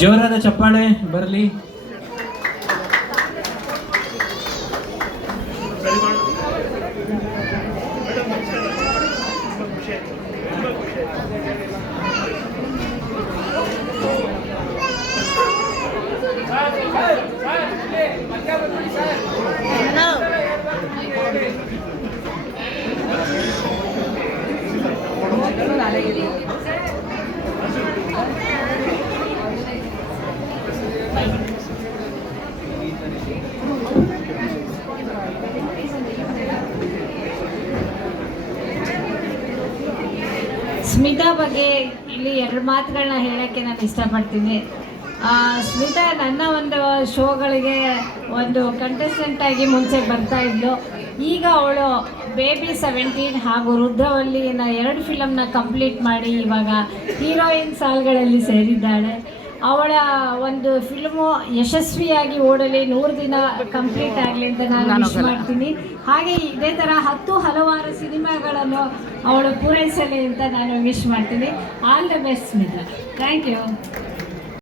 ಜೋರಾದ ಚಪ್ಪಾಳೆ ಬರಲಿ. ಸ್ಮಿತಾ ಬಗ್ಗೆ ಇಲ್ಲಿ 2 ಮಾತುಗಳನ್ನ ಹೇಳೋಕ್ಕೆ ನಾನು ಇಷ್ಟಪಡ್ತೀನಿ. ಸ್ಮಿತಾ ನನ್ನ ಒಂದು ಶೋಗಳಿಗೆ ಒಂದು ಕಂಟೆಸ್ಟೆಂಟ್ ಆಗಿ ಮುಂಚೆ ಬರ್ತಾ ಇದ್ಲು. ಈಗ ಅವಳು ಬೇಬಿ 17 ಹಾಗೂ ರುದ್ರವಲ್ಲಿನ 2 ಫಿಲಮ್ನ ಕಂಪ್ಲೀಟ್ ಮಾಡಿ ಇವಾಗ ಹೀರೋಯಿನ್ ಸಾಲ್ಗಳಲ್ಲಿ ಸೇರಿದ್ದಾಳೆ. ಅವಳ ಒಂದು ಫಿಲ್ಮು ಯಶಸ್ವಿಯಾಗಿ ಓಡಲಿ, 100 ದಿನ ಕಂಪ್ಲೀಟ್ ಆಗಲಿ ಅಂತ ನಾನು ವಿಶ್ ಮಾಡ್ತೀನಿ. ಹಾಗೆ ಇದೇ ಥರ ಹಲವಾರು ಸಿನಿಮಾಗಳನ್ನು ಅವಳು ಪೂರೈಸಲಿ ಅಂತ ನಾನು ವಿಶ್ ಮಾಡ್ತೀನಿ. All the best Smita. Thank you.